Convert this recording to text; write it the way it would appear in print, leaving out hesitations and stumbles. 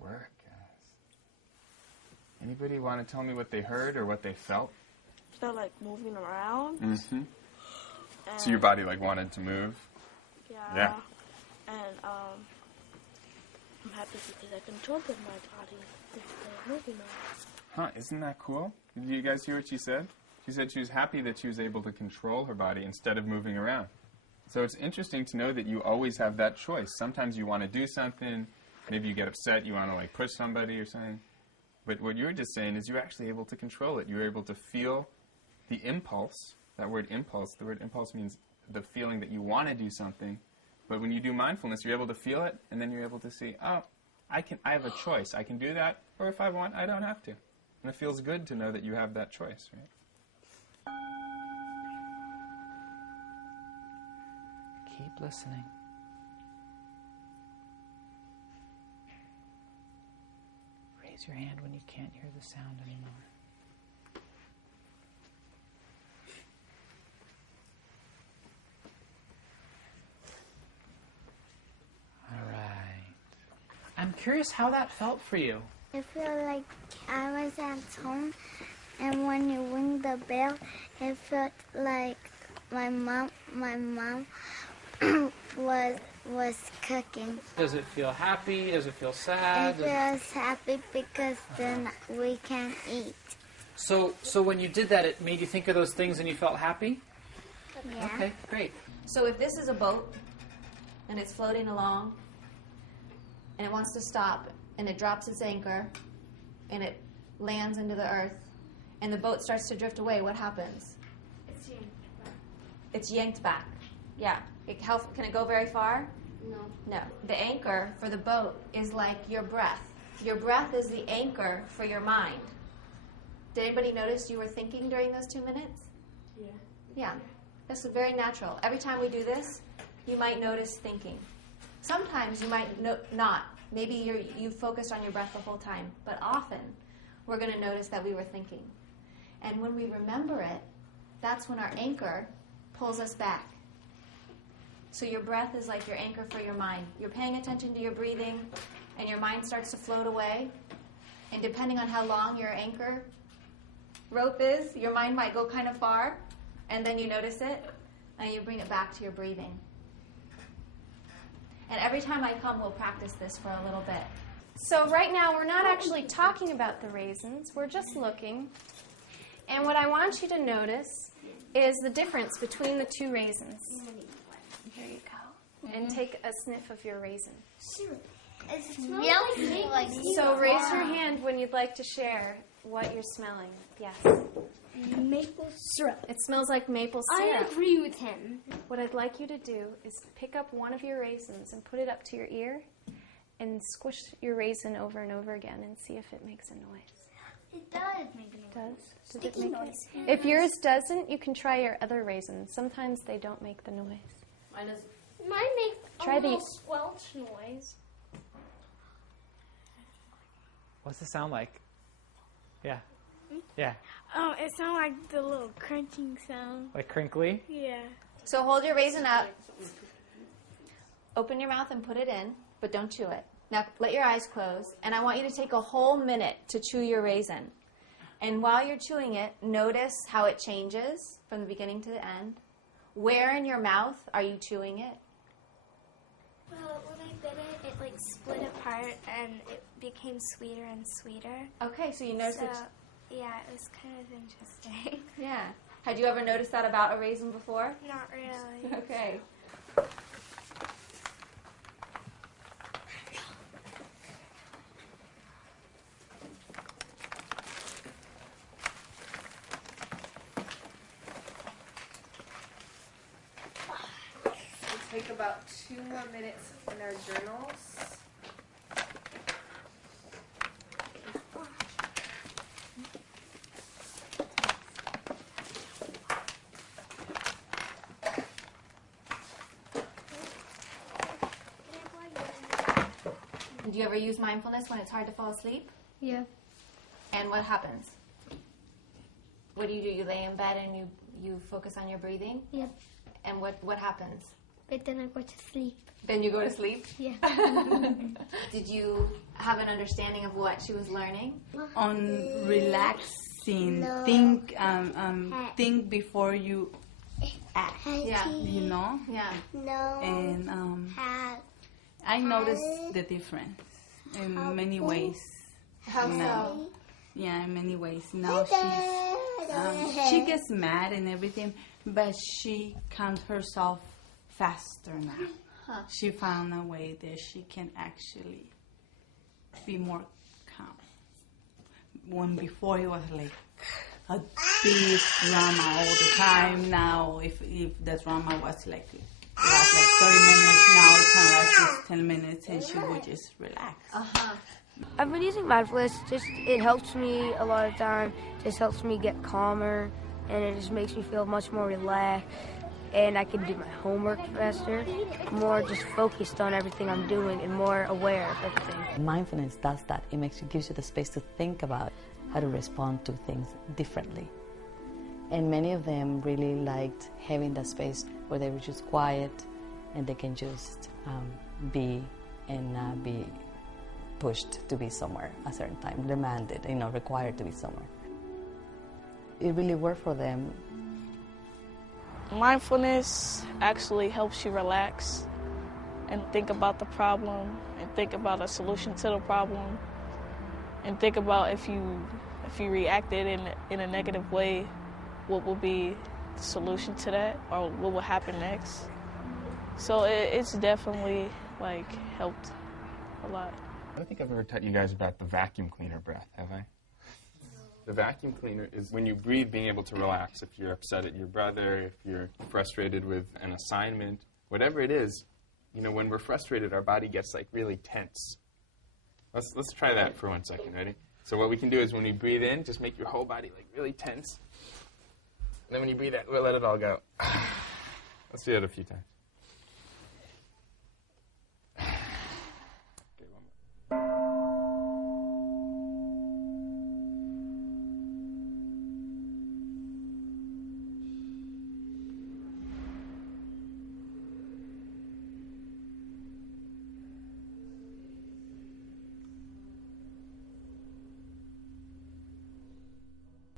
work, guys? Anybody want to tell me what they heard or what they felt? They're like moving around. Mm-hmm. So your body like wanted to move? Yeah. And I'm happy because I controlled my body instead of moving around. Huh, isn't that cool? Did you guys hear what she said? She said she was happy that she was able to control her body instead of moving around. So it's interesting to know that you always have that choice. Sometimes you want to do something, maybe you get upset, you want to like push somebody or something. But what you're just saying is you're actually able to control it. You're able to feel the impulse. That word impulse, the word impulse means the feeling that you want to do something. But when you do mindfulness, you're able to feel it, and then you're able to see, oh, I have a choice. I can do that, or if I want, I don't have to. And it feels good to know that you have that choice, right? Keep listening. Raise your hand when you can't hear the sound anymore. All right. I'm curious how that felt for you. I feel like I was at home, and when you ring the bell, it felt like my mom was cooking. Does it feel happy? Does it feel sad? It feels happy because then we can eat. So when you did that, it made you think of those things and you felt happy? Yeah. Okay, great. So if this is a boat and it's floating along and it wants to stop and it drops its anchor and it lands into the earth and the boat starts to drift away, what happens? It's yanked back. Yeah. Can it go very far? No. The anchor for the boat is like your breath. Your breath is the anchor for your mind. Did anybody notice you were thinking during those 2 minutes? Yeah. This is very natural. Every time we do this, you might notice thinking. Sometimes you might not. Maybe you focused on your breath the whole time. But often, we're going to notice that we were thinking. And when we remember it, that's when our anchor pulls us back. So your breath is like your anchor for your mind. You're paying attention to your breathing, and your mind starts to float away. And depending on how long your anchor rope is, your mind might go kind of far, and then you notice it, and you bring it back to your breathing. And every time I come, we'll practice this for a little bit. So right now, we're not actually talking about the raisins. We're just looking. And what I want you to notice is the difference between the two raisins. Here you go. And take a sniff of your raisin. It's really like So raise your hand when you'd like to share what you're smelling. Yes. Maple syrup. It smells like maple syrup. I agree with him. What I'd like you to do is pick up one of your raisins and put it up to your ear and squish your raisin over and over again and see if it makes a noise. It does make a noise. It does? Does Sticky it make noise. If yours doesn't, you can try your other raisins. Sometimes they don't make the noise. Mine makes Try a little these. squelch noise. What's the sound like? Yeah. Yeah. It sounds like the little crunching sound. Like crinkly? Yeah. So hold your raisin up. Open your mouth and put it in, but don't chew it. Now let your eyes close, and I want you to take a whole minute to chew your raisin. And while you're chewing it, notice how it changes from the beginning to the end. Where in your mouth are you chewing it? Well, when I bit it, it like split apart and it became sweeter and sweeter. Okay, so you notice So, it. yeah, it was kind of interesting. Yeah. Had you ever noticed that about a raisin before? Not really. Okay. We'll take about 2 more minutes in our journals. Do you ever use mindfulness when it's hard to fall asleep? Yeah. And what happens? What do? You lay in bed and you focus on your breathing? Yeah. And what happens? But then I go to sleep. Then you go to sleep? Yeah. Did you have an understanding of what she was learning? On relaxing, No. think before you act, Yeah. you know? Yeah. No. And I noticed the difference in many ways. How now. so? Yeah, in many ways. Now she gets mad and everything, but she calms herself faster now. Huh. She found a way that she can actually be more calm. When before it was like a big drama all the time. Now, if the drama was like 30 minutes, now it can last just 10 minutes, and she would just relax. I've been using mindfulness. It helps me a lot of time. Just helps me get calmer, and it just makes me feel much more relaxed. And I can do my homework faster, more just focused on everything I'm doing and more aware of everything. Mindfulness does that. It gives you the space to think about how to respond to things differently. And many of them really liked having that space where they were just quiet and they can just be and not be pushed to be somewhere a certain time, demanded, required to be somewhere. It really worked for them. Mindfulness actually helps you relax and think about the problem and think about a solution to the problem and think about if you reacted in a negative way, what will be the solution to that or what will happen next. So it's definitely helped a lot. I don't think I've ever taught you guys about the vacuum cleaner breath, have I? The vacuum cleaner is when you breathe, being able to relax. If you're upset at your brother, if you're frustrated with an assignment, whatever it is, when we're frustrated, our body gets really tense. Let's try that for 1 second, ready? So what we can do is when we breathe in, just make your whole body really tense. And then when you breathe out, we'll let it all go. Let's do that a few times.